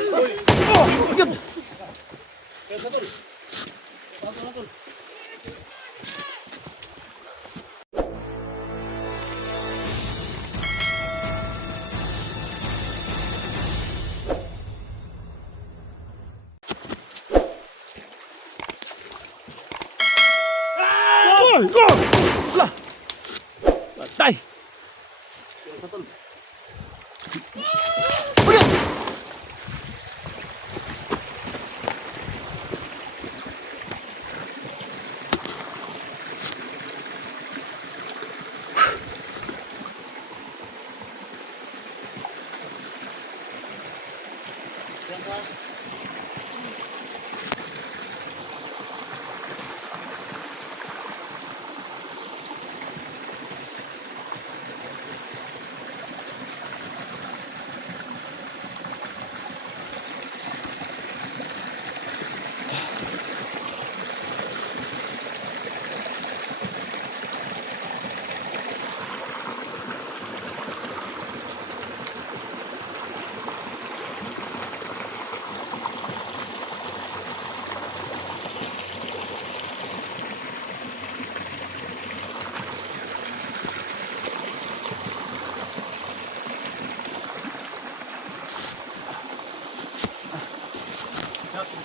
Oh, yun. Oy, oh! Lah. Patay.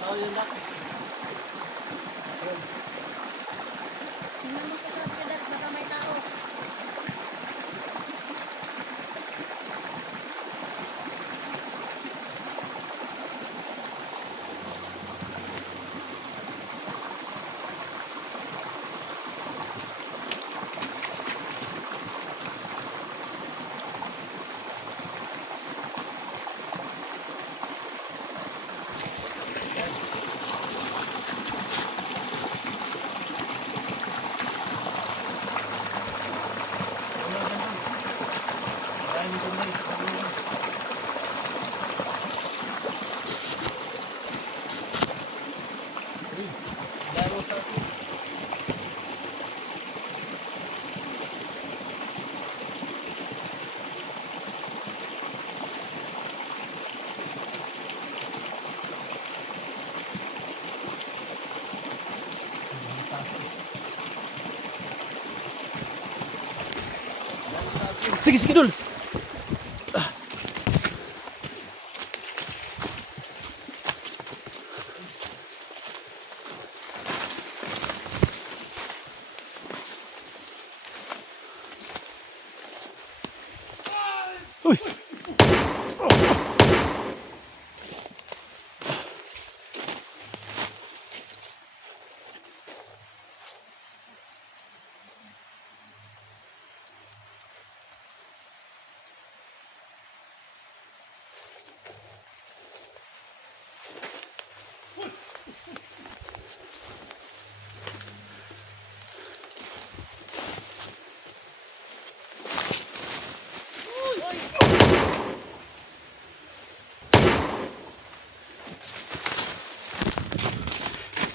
Oh, yun. Tingnan mo sa kadat, baka may tao. Sige, sige, Dul. Uy.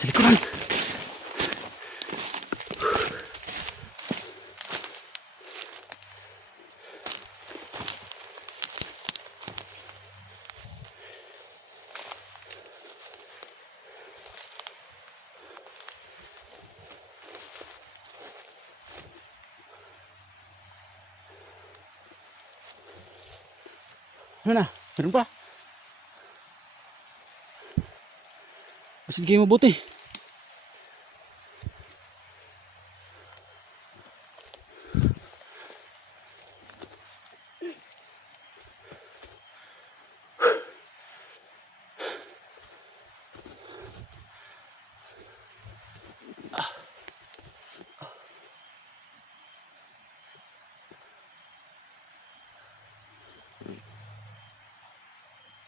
Sa likuran. Ano na? Meron pa? Masid kayo mabuti.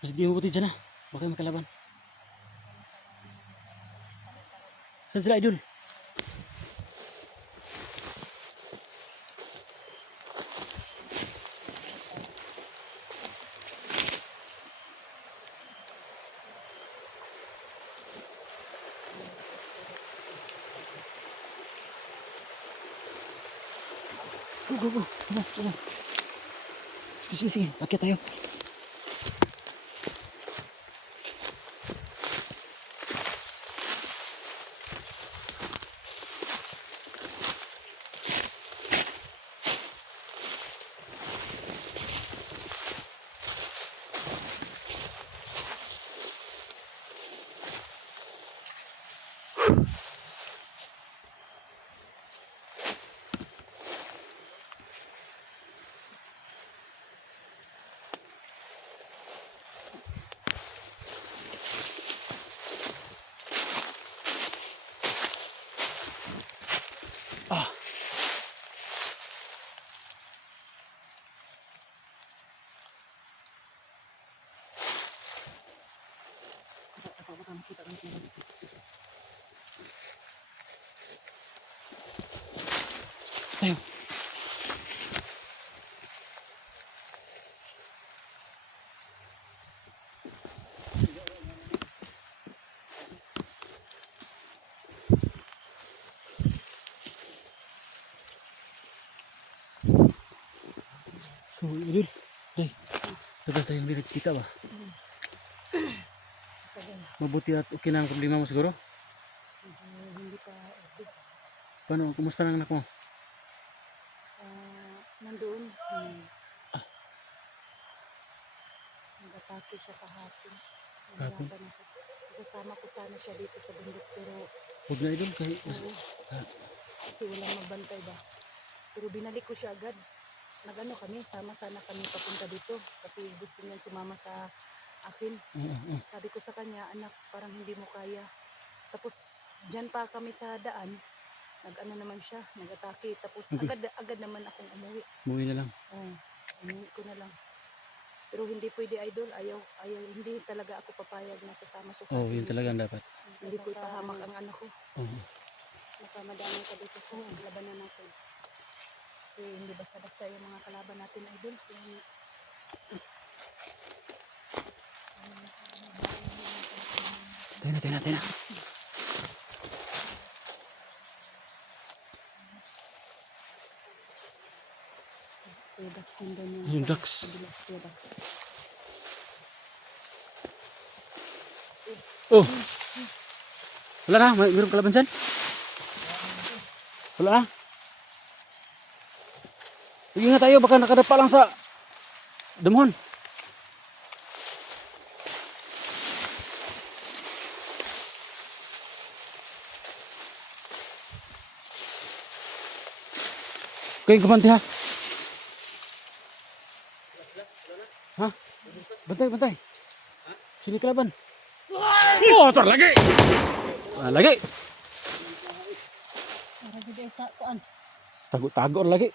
Masid kayo mabuti dyan ha. Baka may kalaban. Saan sila, Idol? Go, go, go. Come on, come on. Sige, sige, sige. Bakit tayo? baka makita kami kalaban. Tayo. So, idol. Day. Tagal tayong hindi nagkita ba? Sabi, Mabuti at okay na ang problema mo siguro? hindi pa okay. Paano? Kumusta na ang anak mo? Nandoon, nag-atake siya kahapon. Kahapon? Nahirapan ako. Isasama ko sana siya dito sa bundok pero Huwag na idol. Kahit... oo, kasi walang magbantay ba. Pero binalik ko siya agad. Nagano kami, sama sana kami papunta dito kasi gusto niya sumama sa akin. Sabi ko sa kanya, anak, parang hindi mo kaya. Tapos dyan pa kami sa daan, nag-ano naman siya, nag-atake. Tapos agad naman akong umuwi. Umuwi na lang. Umuwi ko na lang. Pero hindi pwede idol, ayaw, hindi talaga ako papayag na sasama siya sa Oo, yun talaga ang dapat. Hindi ko ipahamak ang anak ko. Oo. Nakamadami ka dito sa labanan natin. Kasi hindi basta-basta yung mga kalaban natin idol. Tayo na. Kuya Dax nandun Yung Dax. kabilas Kuya Dax. Oh! Wala na? Mayroong kalaban dyan? Wala na? Ingat tayo, baka nakadapa lang sa damuhan. Kayong kabanti ha? Ha? Bantay. Sini kalaban. Motor lagi! Lagi! Para gid sa kuan. Tago lagi.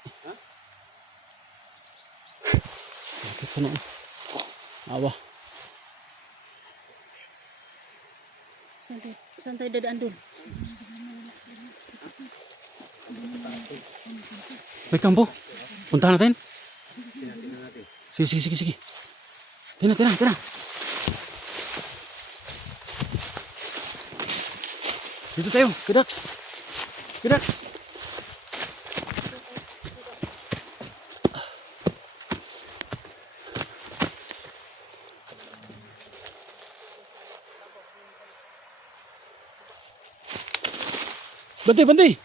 Ito na. Awa. Saan tayo dadaan dun? May kampo. Puntahan natin. Sige. Tira. Dito tayo. Kidax. Bantay.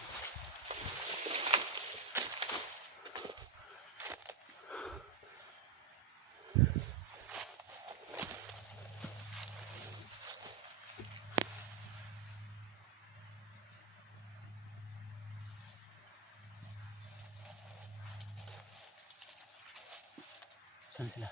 Saan sila?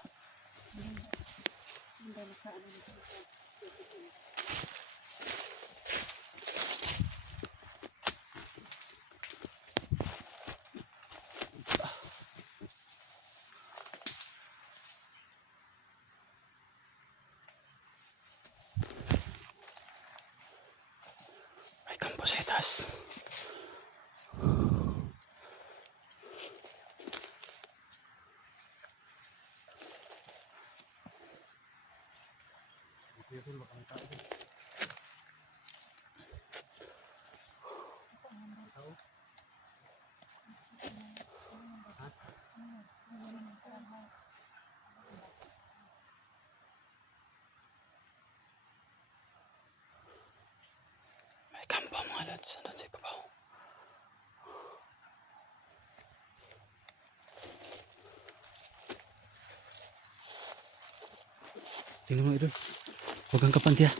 May kampo sa itaas. May kampo mga lads. Saan sa ibabaw? Tingnan mo idol. Huwag kang kapanti ha.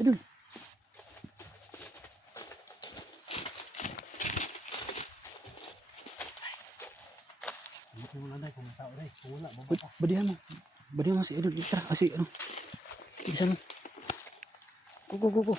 Idol. Badihan mo si idol. Tara, kasi ano. Isa mo. Go.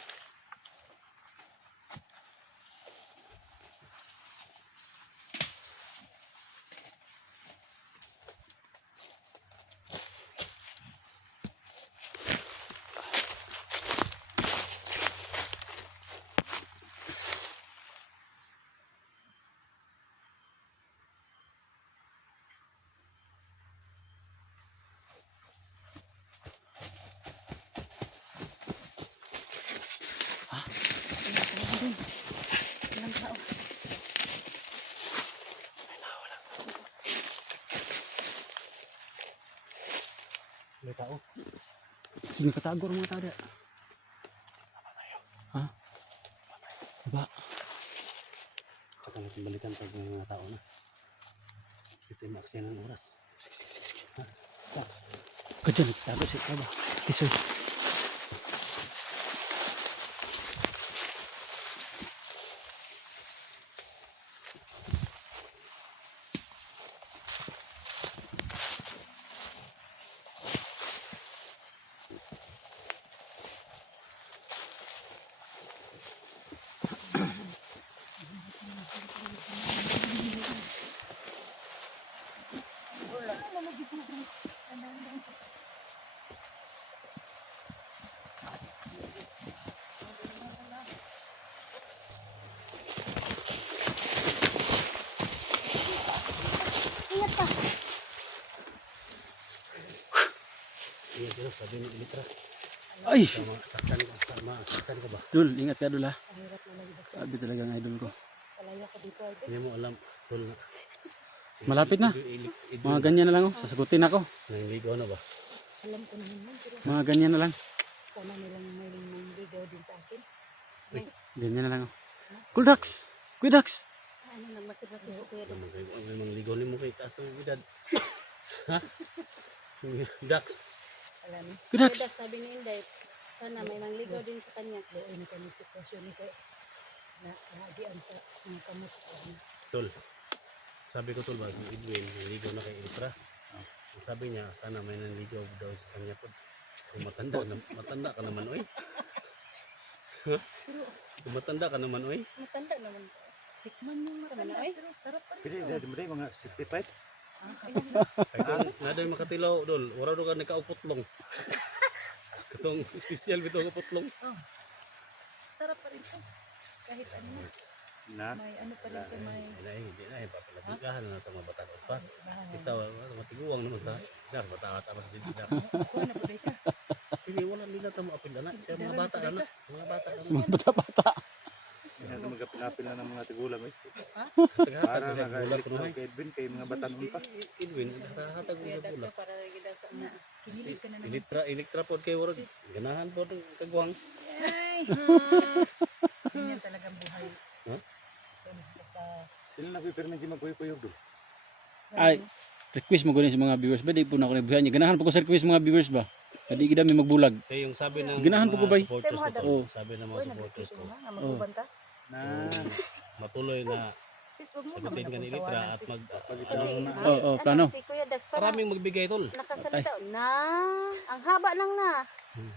May tao. Sige katago ang mga tao diya. Ha? Ba? Saka natin balikan pag may mga tao na. Ito yung maaksyan ng oras. Ha? Dax. Kadyan, tago siya ka ba? Kisoy. Iya dulu sabi ni Ilitra. Ay! Sama saktan ka ba? Dul, ingat ka dul ha. Ang hirap na lagi basta. Sabi talaga ang idol ko. Palaya ka dito ay. Hindi mo alam. Dul na. Malapit na. Mga ganyan na lang oh. Sasagutin ako. Nangligaw na ba? Alam ko naman yun, pero Mga ganyan na lang. sana nilang may ligaw din sa akin. Ganyan na lang oh. Cool Dax! Kuya Dax! Ano nagmasig-masig ko kuya Dax. May mangligaw ni mo kay taas ng edad. Ha? Dax. Alam mo. Kuya Dax! Kuya Dax, sabi ni Inday, sana may mangligaw din sa kanya. Doon na kami sitwasyon ni kay na naadian sa mga kamot. Tol. Sabi ko tol ba si Edwin nangligaw na kay Ilitra. Sabi niya sana may nanligaw daw sa kanya po. Kung matanda ka naman oy. Ha? Kung matanda ka naman oy. Matanda naman. Tikman mo matanda. Pero sarap pa rin. Pili ito. dari mga 65. Kaya kung naday makatilaw dol, wala do ka nakauputlong. Katong special bito nga putlong. Sarap pa rin ito. Kahit ano na. Na. May ano pa rin ito. May Hindi na papalabigahan na sa mga bata pa. bahay. Kita matiguang naman ta. Dak bata-bata mas din dak. Ako na po dito. Hindi wala nila tamo apil na. Sa mga bata na. Mga bata na. Mga bata-bata. Hindi magapilapil na ng mga tigulang eh. Para Para na nakailit kuno na kay Edwin kay mga batanon pa. Edwin, hatag mo Kuya sa Dax, bulak. so para lagi daw sa una. Kinilig ka na naman. Ilitra pod kay warag. Ganahan pod ng kagwang. Ay! Ganyan talagang buhay. Ha? Basta... Sila nagpipirmin di magkuyog doon. Ay. Request mo ganun sa mga viewers ba? Di po na ako nabuhay niya. Ganahan po ko sa request mga viewers ba? Hindi kita may magbulag. Kaya yung sabi ng Ganahan po ko ba? supporters Sa mga ko. Oo. Sabi ng mga Uy, supporters nag-request ko. mo na magubanta. Na Matuloy na Sis, wag mo sagutin ka ni Ilitra at mag Kasi, Oo, plano. si Kuya Dax parang maraming magbigay tol. nakasalita na. Ang haba lang na. Hmm.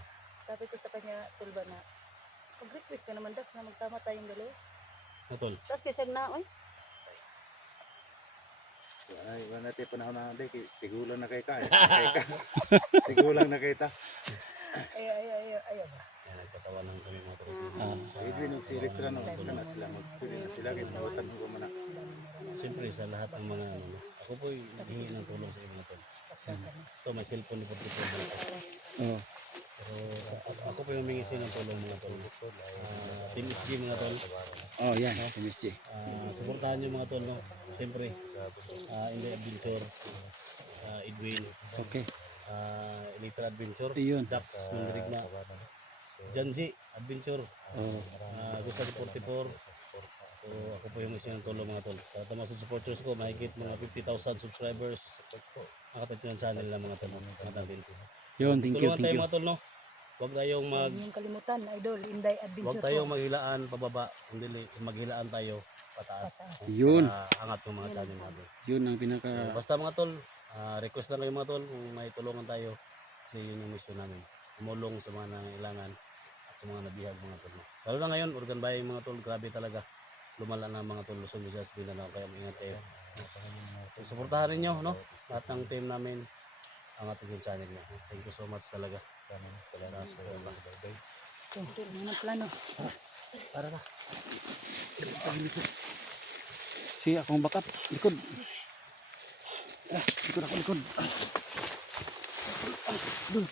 Sabi ko sa kanya, Tulba na, mag-request ka naman Dax na magsama tayong dalawa. Na tol. Tapos kasi na, oy, ay wala natin panahon na day tigulang na kay ka. Tigulang na kay ta. ay, ba. Yan, nagkatawanan kami mga tol. Si Edwin ug si Electra no kana sila magsili na sila kay mawatan ko man. Siyempre sa lahat ng mga ano, ako po hingi ng tulong sa inyo tol. Ito may cellphone ni Porto. Oo. Pero ako po yung humingi sa ng tulong mga tol. Team SG mga tol. Oh, yan. Miss J. Suportahan nyo mga tol no. Siyempre, Inday Adventure, Edwin, Okay. Elitra Adventure, Ayun. Dax Mandirigma, Janji Adventure, Oh. Gustavo 44. So ako po yung gusto ng tulong mga tol. Sa mga supporters ko, mahigit mga 50,000 subscribers. Makatag ng channel na mga tol. Yun, thank you, Tulungan thank tayo you. mga tol no. Huwag tayong Yung kalimutan, idol, Inday Adventure. huwag tayong maghilaan pababa, hindi maghilaan tayo pataas. Pataas. Yun. Angat ng mga channel natin. Yun ang pinaka... Basta mga tol, request lang kayo mga tol kung may tulungan tayo kasi yun yung mission namin. Tumulong sa mga nangailangan at sa mga nabihag mga tol. Lalo na ngayon, organ buying mga tol, grabe talaga. Lumala na mga tol, Luzon, Visayas, Mindanao, kaya ingat kayo. So, suportahan rin nyo, no? Lahat ng team namin, ang ating channel nyo. Thank you so much talaga. Salamat sa bye. Ito, ano plano? Para na. Si akong backup. Likod. Likod ako, likod. Dul.